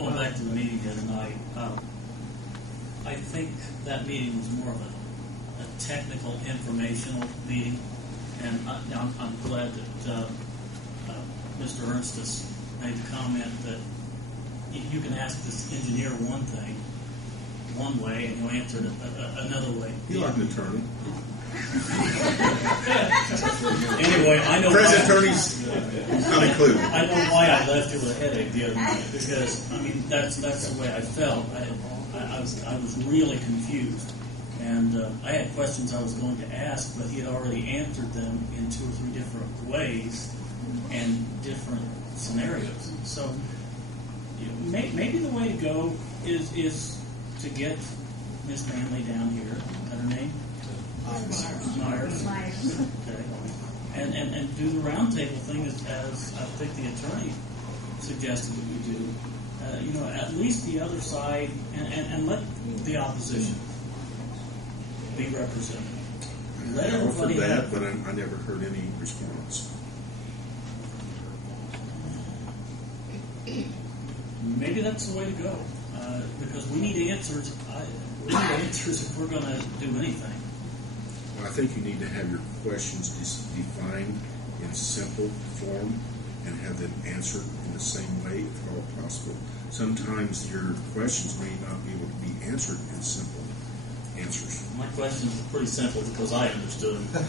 Going back to the meeting the other night, I think that meeting was more of a technical, informational meeting, and I'm glad that Mr. Ernstis made the comment that you can ask this engineer one thing one way, and he'll answer it another way. You like an attorney. Anyway, I know Present attorneys not included. I know why I left you with a headache the other night, because I mean that's the way I felt. I was really confused, and I had questions I was going to ask, but he had already answered them in 2 or 3 different ways and different scenarios. So maybe the way to go is to get Miss Manley down here. Is that her name? Myers. Okay. And do the roundtable thing as I think the attorney suggested that we do. At least the other side, and let the opposition be represented. Let everybody for that, have, but I never heard any response. maybe that's the way to go, because we need answers. We need answers if we're going to do anything. I think you need to have your questions defined in simple form and have them answered in the same way if at all possible. Sometimes your questions may not be able to be answered in simple answers. My questions are pretty simple because I understood them.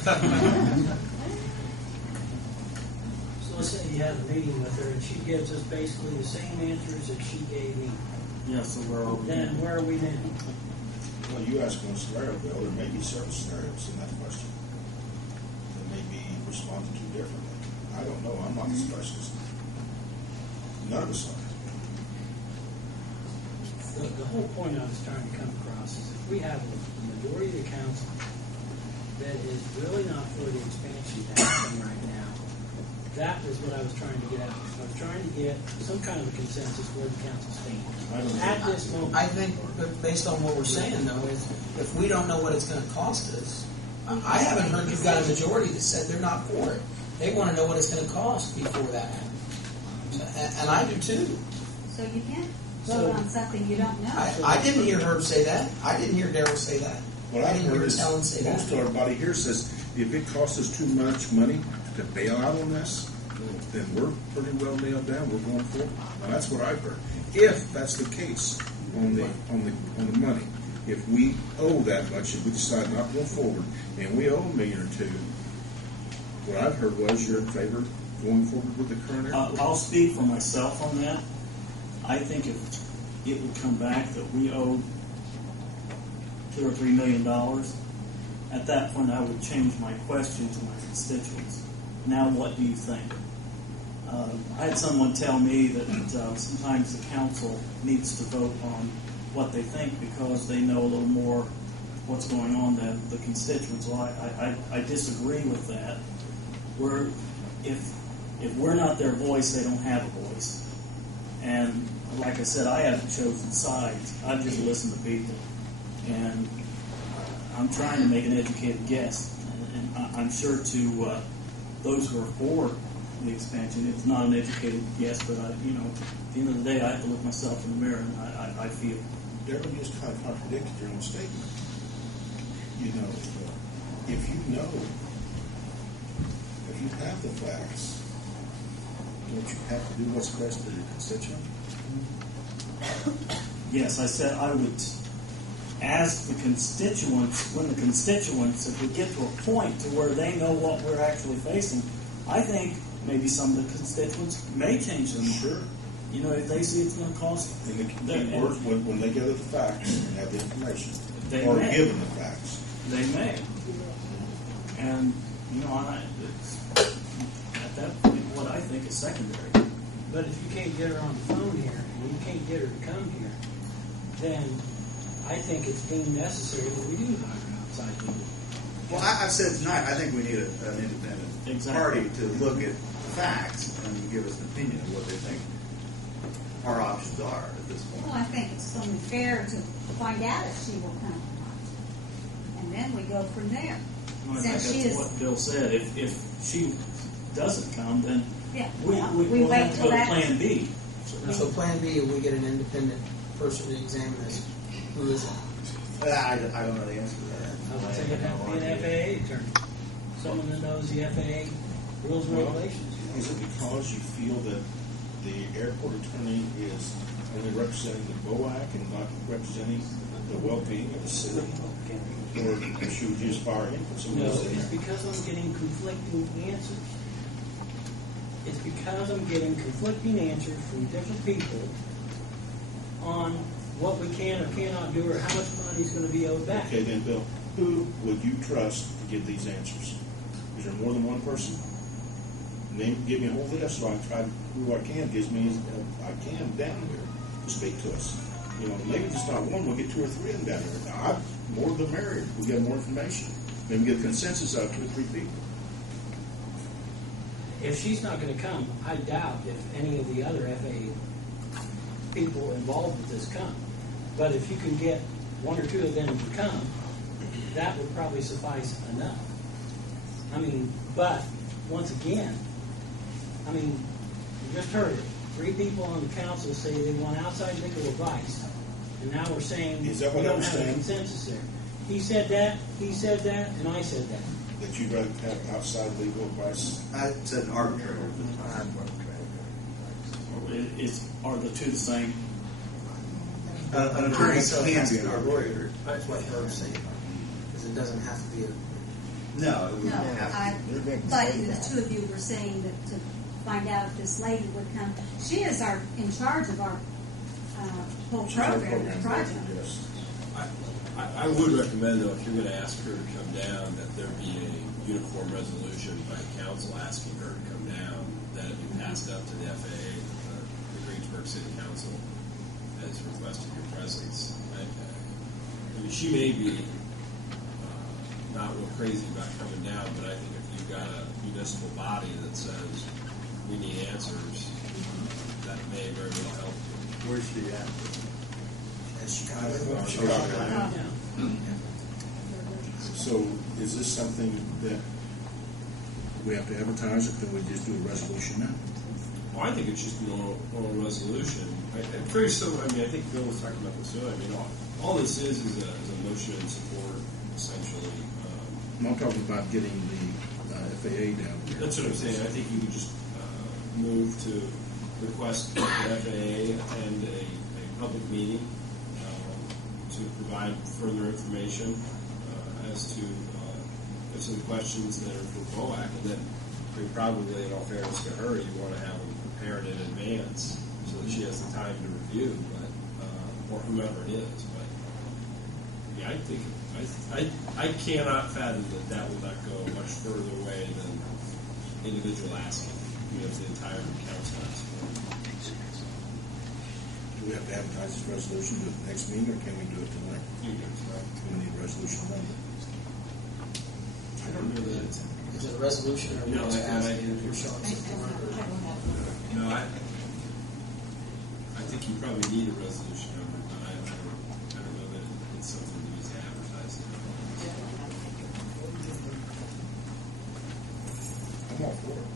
So let's say you have a meeting with her and she gives us basically the same answers that she gave me. Yeah, so where are we? Then where are we then? Well, you ask one scenario, Bill. There may be several scenarios in that question that may be responded to differently. I don't know. I'm not a specialist. None of us are. The whole point I was trying to come across is if we have a majority of the council that is really not for the expansion that's happening right now, that is what I was trying to get out. I was trying to get some kind of a consensus where the council stands. At this moment. I think, based on what we're saying, though, is if we don't know what it's going to cost us, I haven't heard you've got a majority that said they're not for it. They want to know what it's going to cost before that happens. And I do too. So you can't vote on something you don't know. I didn't hear Herb say that. I didn't hear Darryl say that. What I I've didn't heard hear is Ellen say that. most of everybody here says if it costs us too much money to bail out on this, then we're pretty well nailed down. We're going forward. Now that's what I've heard. If that's the case on the money, if we owe that much and we decide not to go forward and we owe $1 million or $2 million, what I've heard was you're in favor of going forward with the current airport. I'll speak for myself on that. I think if it would come back that we owed $2 or $3 million, at that point I would change my question to my constituents. Now, what do you think? I had someone tell me that sometimes the council needs to vote on what they think because they know a little more what's going on than the constituents. Well, I disagree with that. If we're not their voice, they don't have a voice. And like I said, I haven't chosen sides. I've just listened to people. And I'm trying to make an educated guess. And I'm sure to those who are for the expansion, it's not an educated guess, but at the end of the day, I have to look myself in the mirror, and I feel. Darryl just kind of contradicted your own statement. If you have the facts, don't you have to do what's best for your constituent? Yes, I said I would ask the constituents, if we get to a point to where they know what we're actually facing, I think maybe some of the constituents may change their mind. Sure. If they see it's going to cost. And the key word, when they gather the facts and have the information, They or may. given the facts. They may. And, at that point, what I think is secondary. But if you can't get her on the phone here, and you can't get her to come here, then I think it's deemed necessary that we do hire outside people. Well, I've said tonight, I think we need an independent party to look at facts and give us an opinion of what they think our options are at this point. Well, I think it's only fair to find out if she will come or not. And then we go from there. Well, I think that's what Bill said. If she doesn't come, then we'll wait have to till go to that. Plan B. So plan B, if we get an independent person to examine this, who is it? I don't know the answer to that. I would say it'd have to be an FAA attorney, someone that knows the FAA rules and regulations. Is it because you feel that the airport attorney is only representing the BOAC and not representing the well-being of the city? Or should we just fire him for some No, reason? it's because I'm getting conflicting answers. It's because I'm getting conflicting answers from different people on what we can or cannot do or how much money is going to be owed back. Okay, then, Bill, who would you trust to give these answers? Is there more than one person? Give me a whole list so I try who I can gives me I can down here to speak to us. You know, maybe just not one. We'll get 2 or 3 of them down here. More the merrier. We get more information. Maybe get a consensus out of 2 or 3 people. If she's not going to come, I doubt if any of the other FAA people involved with this come. But if you can get 1 or 2 of them to come, that would probably suffice enough. I mean, but once again, I mean, you just heard it. 3 people on the council say they want outside legal advice, and now we're saying Is that what we I don't have a understand? consensus there. He said that, and I said that. That you'd rather have outside legal advice. I said an arbitrator. Are the two the same? An attorney So it can has be to an be a arbitrator. lawyer. That's what Herb's saying. Because it doesn't have to be a. No, it No, wouldn't have to. but the two of you were saying that to find out if this lady would come. She is in charge of our whole program, the project. Yes. I would recommend, though, if you're going to ask her to come down, that there be a uniform resolution by council asking her to come down, that it be passed up to the FAA, the Greensburg City Council, as requested your presence. I mean, she may be not real crazy about coming down, but I think if you've got a municipal body that says we need answers, that may very well help you. Where's she at? Chicago. So is this something that We have to advertise it, then we just do a resolution now. Well, I think it's just a normal resolution. Very similar. I mean, I think Bill was talking about this earlier. I mean, all this is a motion in support, essentially. I'm talking about getting the FAA down here. That's what I'm saying. I think you could just move to request the FAA attend a public meeting to provide further information as to some questions that are for BOAC, and then probably, in all fairness to her, you want to have them prepared in advance so that she has the time to review, but or whoever it is. But yeah, I think I cannot fathom that will not go much further away than individual asking. You know, if the entire council asks for it. Do we have to advertise this resolution at the next meeting, or can we do it tonight? You can, right? We need a resolution number. I don't know that it's. Is it a resolution or No, we just I- ask I- you if you're showing something? No, I think you probably need a resolution number, but I don't know that it's something that needs to advertise. I'm all for it.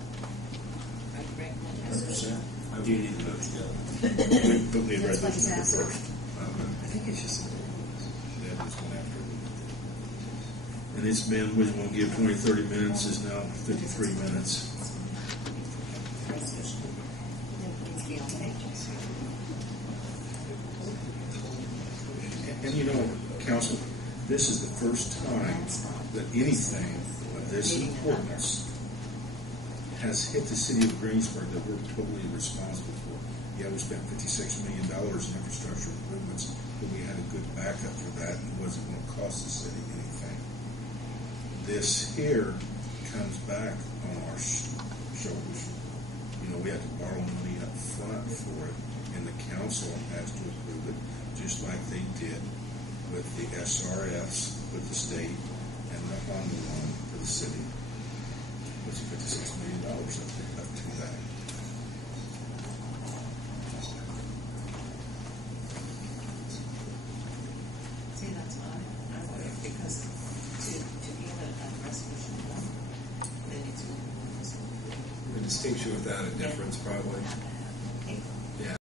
100%. I do need to put it together. We don't need a That's what he's resolution number asking. first. I think it's just. That was going after it. And it's been, we want to give 20, 30 minutes, is now 53 minutes. And you know, council, this is the first time that anything of this importance has hit the city of Greensburg that we're totally responsible for. Yeah, we spent $56 million in infrastructure improvements, but we had a good backup for that, and it wasn't going to cost the city anything. This here comes back on our shoulders. You know, we had to borrow money up front for it, and the council has to approve it, just like they did with the SRFs with the state and the Honda loan for the city. Which is $56 million up to that. See, that's what I worry, because to get a resolution done, then it's going to be The distinction without a difference, probably.